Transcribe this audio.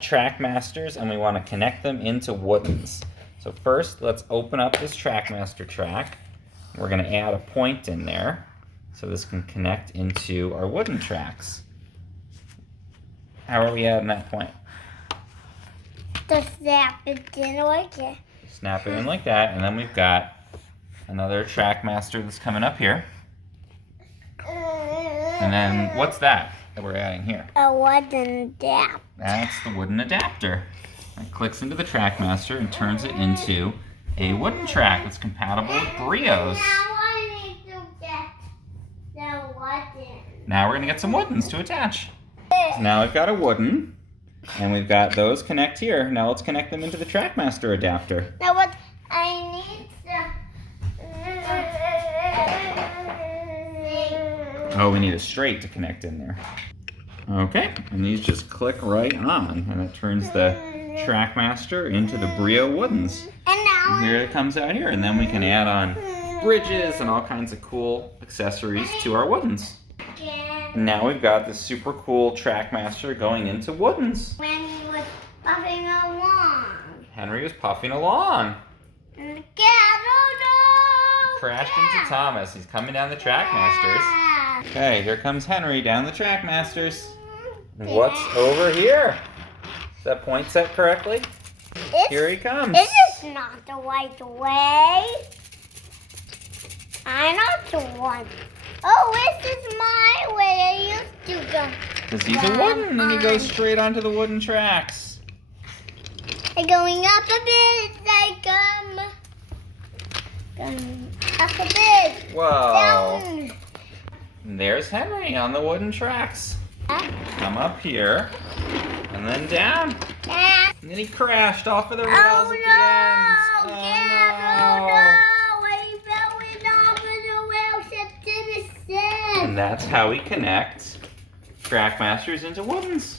Trackmasters, and we want to connect them into woodens. So first, let's open up this Trackmaster track. We're going to add a point in there so this can connect into our wooden tracks. How are we adding that point? Just snap it in like it. Snap it in like that, and then we've got another Trackmaster that's coming up here. And then what's that we're adding here? A wooden adapter. That's the wooden adapter. It clicks into the Trackmaster and turns it into a wooden track that's compatible with Brios. Now I need to get the wooden. Now we're going to get some woodens to attach. So now we've got a wooden, and we've got those connect here. Now let's connect them into the Trackmaster adapter. Now what I need Oh, we need a straight to connect in there. Okay, and these just click right on, and it turns the Trackmaster into the Brio woodens. And here it comes out here, and then we can add on bridges and all kinds of cool accessories to our woodens. And now we've got this super cool Trackmaster going into woodens. When he was puffing along. Henry was puffing along. Crashed into Thomas. He's coming down the Trackmasters. Okay, here comes Henry down the Trackmasters. What's over here? Is that point set correctly? Here he comes. This is not the right way. I'm not the one. Oh, this is my way. I used to go. Because he's a wooden and he goes straight onto the wooden tracks. I'm going up a bit. Going up a bit. Whoa. Down. And there's Henry on the wooden tracks. Come up here and then down. And then he crashed off of the rails at the end. Oh no! He fell off of the rails at the sand. And that's how we connect Trackmasters into woodens.